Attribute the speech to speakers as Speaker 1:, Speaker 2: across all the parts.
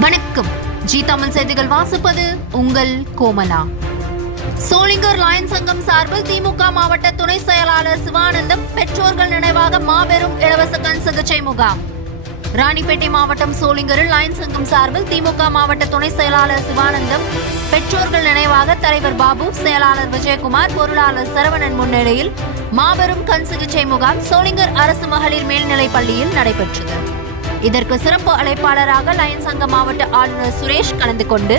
Speaker 1: வணக்கம். ஜி தமிழ் செய்திகள் வாசிப்பது உங்கள் கோமலா. சோளிங்கர் லயன் சங்கம் சார்பில் திமுக மாவட்ட துணை செயலாளர் சிவானந்தம் பெற்றோர்கள் நினைவாக மாபெரும் இலவச கண் சிகிச்சை முகாம். ராணிப்பேட்டை மாவட்டம் சோளிங்கரில் லயன் சங்கம் சார்பில் திமுக மாவட்ட துணை செயலாளர் சிவானந்தம் பெற்றோர்கள் நினைவாக தலைவர் பாபு செயலாளர் விஜயகுமார் பொருளாளர் சரவணன் முன்னிலையில் மாபெரும் கண் சிகிச்சை முகாம் சோளிங்கர் அரசு மகளிர் மேல்நிலைப் பள்ளியில் நடைபெற்றது. இதற்கு சிறப்பு அழைப்பாளராக லயன் சங்க மாவட்ட ஆளுநர் சுரேஷ் கலந்து கொண்டு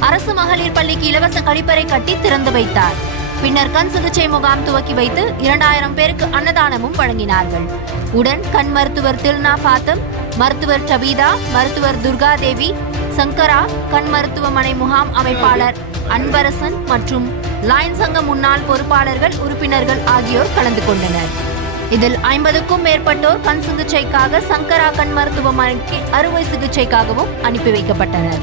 Speaker 1: அரசு மகளிர் பள்ளிக்கு இலவச கழிப்பறை கட்டி திறந்து வைத்தார். பின்னர் கண் சிகிச்சை முகாம் துவக்கி வைத்து இரண்டாயிரம் பேருக்கு அன்னதானமும் வழங்கினார்கள். உடன் கண் மருத்துவர் தில்னா ஃபாத்தம் மருத்துவர் டபீதா மருத்துவர் துர்கா தேவி சங்கரா கண் மருத்துவமனை முகாம் அமைப்பாளர் அன்பரசன் மற்றும் லயன் சங்க முன்னாள் பொறுப்பாளர்கள் உறுப்பினர்கள் ஆகியோர் கலந்து கொண்டனர். இதில் ஐம்பதுக்கும் மேற்பட்டோர் கண் சிகிச்சைக்காக சங்கரா கண் மருத்துவமனைக்கு அறுவை சிகிச்சைக்காகவும் அனுப்பி வைக்கப்பட்டனர்.